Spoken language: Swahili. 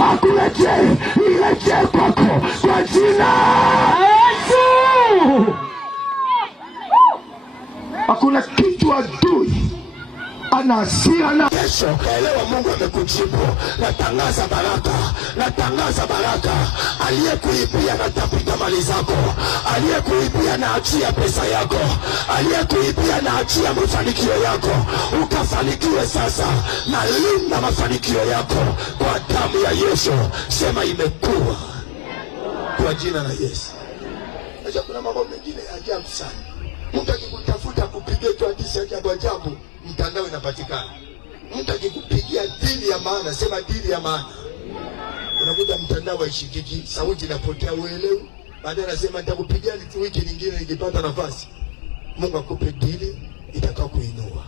Akulete ilete kwako kwa jina Yesu. Hakuna kitu adui anasia na Yesu. Elewa Mungu amekujibu. Natangaza baraka, natangaza baraka. Aliyekuibia natapika mali zako, aliyekuibia na achia pesa yako, aliyekuibia na achia mafanikio yako. Ukafanikiwe sasa, na linda mafanikio yako kwa damu ya Yesu. Sema imekuwa kwa jina la Yesu. Acha kuna mambo mengine ya ajabu sana. Mtu akikutafuta kupigia tu hadithi ya ajabu, mtandao inapatikana. Mtu akikupigia dili ya maana, sema dili ya maana. Unakuta mtandao haishikiki, sauti inapotea uelewi. Baadaye anasema nitakupigia wiki nyingine nikipata nafasi. Mungu akupe dili itakao kuinua.